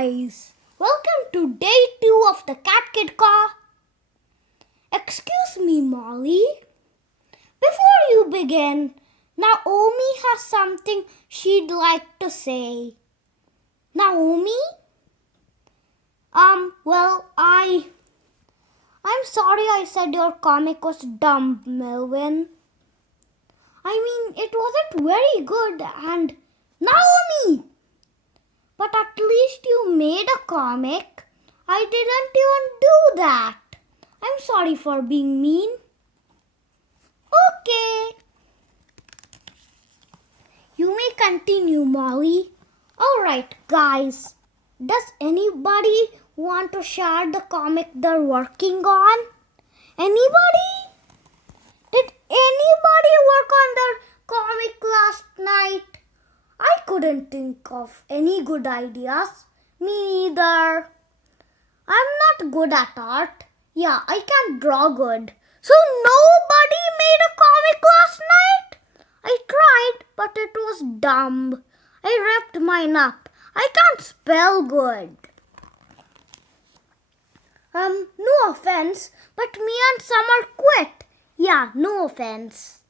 guys! Welcome to day 2 of the Cat Kid Car. Excuse me, Molly. Before you begin, Naomi has something she'd like to say. Naomi? I'm sorry I said your comic was dumb, Melvin. I mean, it wasn't very good and... Naomi! But at least you made a comic. I didn't even do that. I'm sorry for being mean. Okay. You may continue, Molly. Alright, guys. Does anybody want to share the comic they're working on? Anybody? Did anybody work on their comic last night? I couldn't think of any good ideas. Me neither. I'm not good at art. Yeah, I can't draw good. So nobody made a comic last night? I tried, but it was dumb. I ripped mine up. I can't spell good. No offense, but me and Summer quit. Yeah, no offense.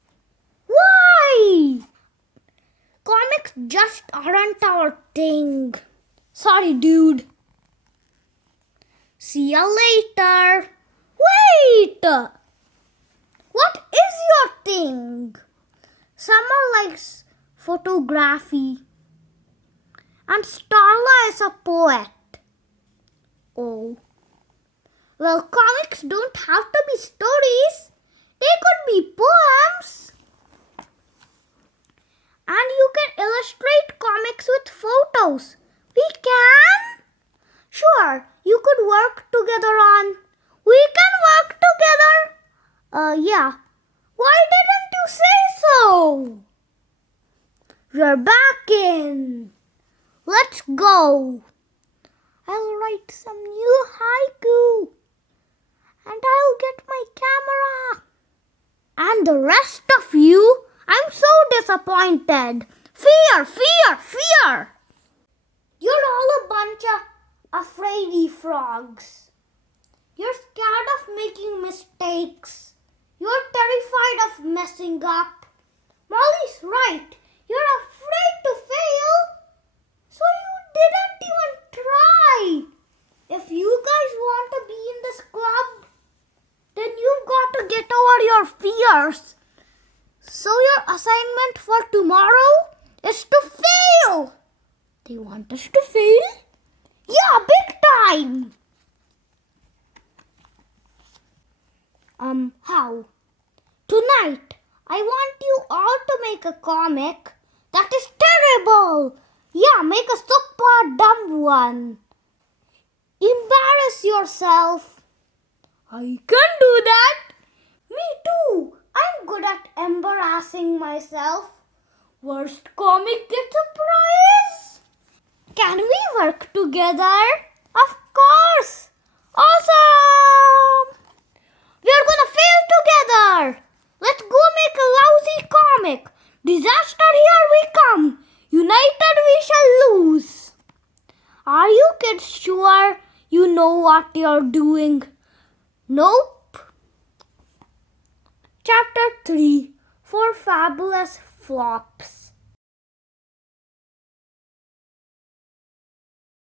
Why? Comics just aren't our thing. Sorry, dude. See ya later. Wait! What is your thing? Summer likes photography. And Starla is a poet. Oh. Well, comics don't have to be stories. They could be poems. And you can illustrate comics with photos. We can? Sure, you could work together on... We can work together? Yeah. Why didn't you say so? We're back in. Let's go. I'll write some new haiku. And I'll get my camera. And the rest of you, I'm so disappointed. Fear, fear, fear. You're all a bunch of afraid-y frogs. You're scared of making mistakes. You're terrified of messing up. Molly's right. You're afraid to fail. So you didn't even try. If you guys want to be in this club, then you've got to get over your fears. So your assignment for tomorrow is to fail. They want us to fail? Yeah, big time. How? Tonight, I want you all to make a comic that is terrible. Yeah, make a super dumb one. Embarrass yourself. I can do that. Me too. I'm good at embarrassing myself. Worst comic gets a prize. Can we work together? Of course. Awesome. We're gonna fail together. Let's go make a lousy comic. Disaster, here we come. United we shall lose. Are you kids sure you know what you're doing? Nope. Chapter 3 4 Fabulous Flops.